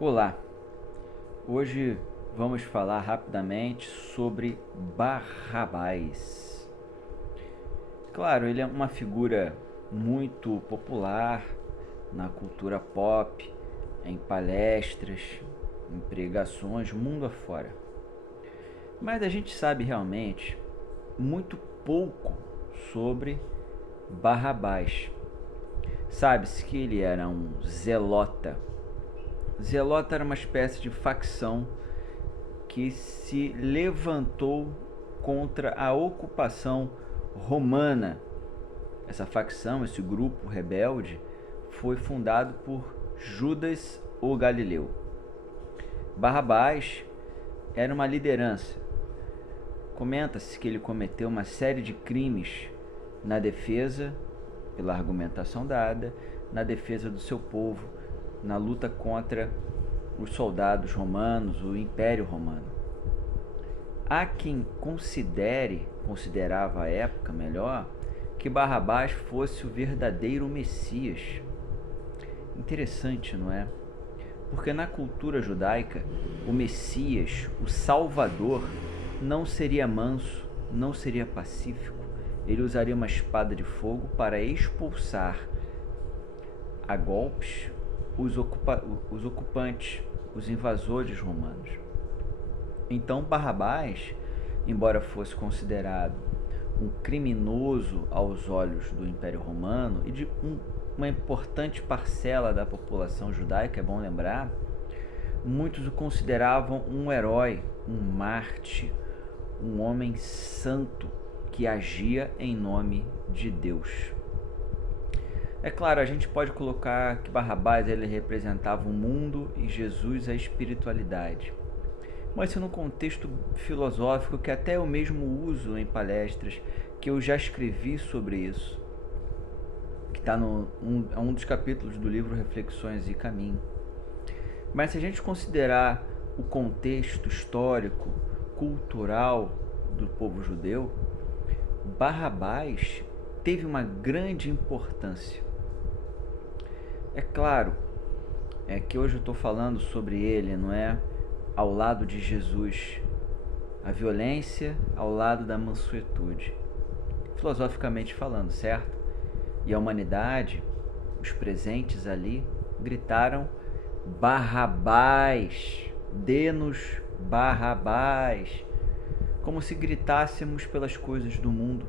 Olá, hoje vamos falar rapidamente sobre Barrabás. Claro, ele é uma figura muito popular na cultura pop, em palestras, em pregações, mundo afora. Mas a gente sabe realmente muito pouco sobre Barrabás. Sabe-se que ele era um zelota. Zelota era uma espécie de facção que se levantou contra a ocupação romana. Essa facção, esse grupo rebelde, foi fundado por Judas o Galileu. Barrabás era uma liderança. Comenta-se que ele cometeu uma série de crimes na defesa, pela argumentação dada, na defesa do seu povo, na luta contra os soldados romanos, o Império Romano. Há quem considerava à época melhor, que Barrabás fosse o verdadeiro Messias. Interessante, não é? Porque na cultura judaica, o Messias, o Salvador, não seria manso, não seria pacífico. Ele usaria uma espada de fogo para expulsar a golpes os ocupantes, os invasores romanos. Então Barrabás, embora fosse considerado um criminoso aos olhos do Império Romano e de uma importante parcela da população judaica, é bom lembrar, muitos o consideravam um herói, um mártir, um homem santo que agia em nome de Deus. É claro, a gente pode colocar que Barrabás ele representava o mundo e Jesus a espiritualidade. Mas isso num contexto filosófico que até eu mesmo uso em palestras, que eu já escrevi sobre isso, que está um dos capítulos do livro Reflexões e Caminho. Mas se a gente considerar o contexto histórico, cultural do povo judeu, Barrabás teve uma grande importância. É claro, é que hoje eu estou falando sobre ele, não é? Ao lado de Jesus, a violência ao lado da mansuetude, filosoficamente falando, certo? E a humanidade, os presentes ali, gritaram: Barrabás, dê-nos Barrabás, como se gritássemos pelas coisas do mundo,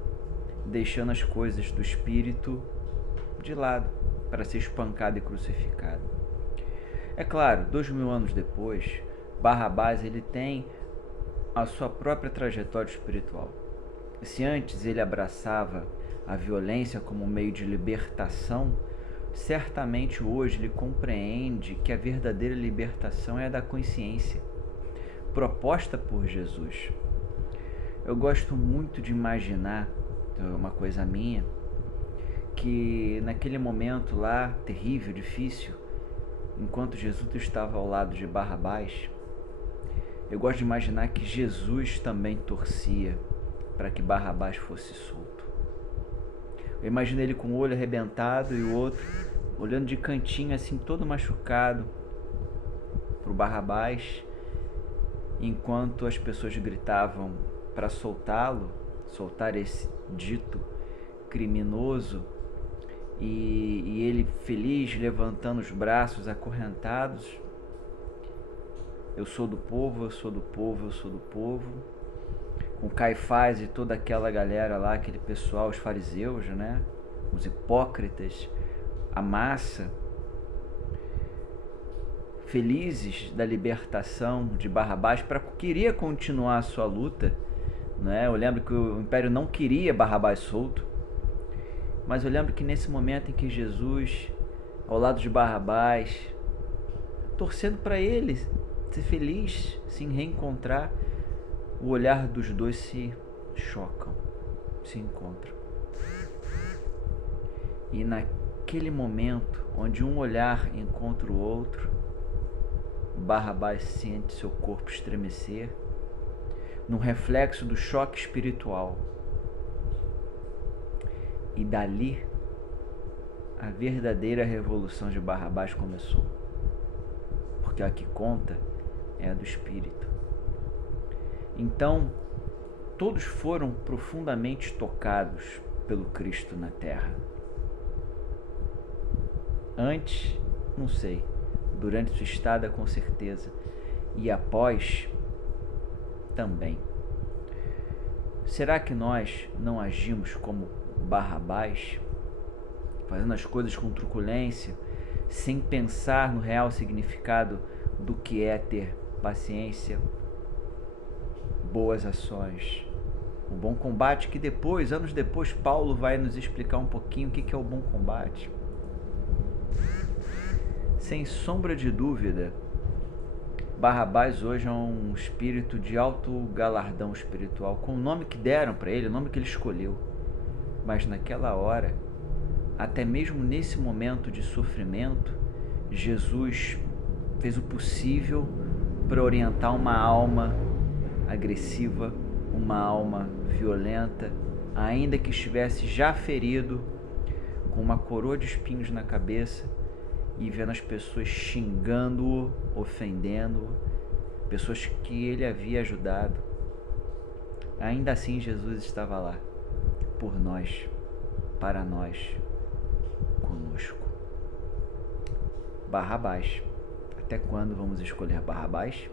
deixando as coisas do espírito de lado para ser espancado e crucificado. É claro, 2000 anos depois, Barrabás ele tem a sua própria trajetória espiritual. Se antes ele abraçava a violência como meio de libertação, certamente hoje ele compreende que a verdadeira libertação é a da consciência, proposta por Jesus. Eu gosto muito de imaginar, uma coisa minha, que naquele momento lá, terrível, difícil, enquanto Jesus estava ao lado de Barrabás, eu gosto de imaginar que Jesus também torcia para que Barrabás fosse solto. Eu imagino ele com o olho arrebentado e o outro olhando de cantinho assim, todo machucado, para o Barrabás, enquanto as pessoas gritavam para soltá-lo, soltar esse dito criminoso, e ele feliz, levantando os braços acorrentados: eu sou do povo, eu sou do povo, eu sou do povo. Com Caifás e toda aquela galera lá, aquele pessoal, os fariseus, né? Os hipócritas, a massa, felizes da libertação de Barrabás, para queria continuar a sua luta, né? Eu lembro que o Império não queria Barrabás solto, mas eu lembro que nesse momento em que Jesus, ao lado de Barrabás, torcendo para ele ser feliz, se reencontrar, o olhar dos dois se chocam, se encontram. E naquele momento, onde um olhar encontra o outro, Barrabás sente seu corpo estremecer, num reflexo do choque espiritual. E dali, a verdadeira revolução de Barrabás começou. que a que conta é a do Espírito. Então, todos foram profundamente tocados pelo Cristo na terra. Antes, não sei, durante sua estada com certeza, e após também. Será que nós não agimos como Barrabás, fazendo as coisas com truculência, sem pensar no real significado do que é ter paciência, boas ações, um bom combate, que depois, anos depois, Paulo vai nos explicar um pouquinho o que é o bom combate. Sem sombra de dúvida, Barrabás hoje é um espírito de alto galardão espiritual, com o nome que deram para ele, o nome que ele escolheu. Mas naquela hora, até mesmo nesse momento de sofrimento, Jesus fez o possível para orientar uma alma agressiva, uma alma violenta, ainda que estivesse já ferido, com uma coroa de espinhos na cabeça, e vendo as pessoas xingando-o, ofendendo-o, pessoas que ele havia ajudado. Ainda assim, Jesus estava lá, por nós, para nós, conosco. Barrabás. Até quando vamos escolher Barrabás?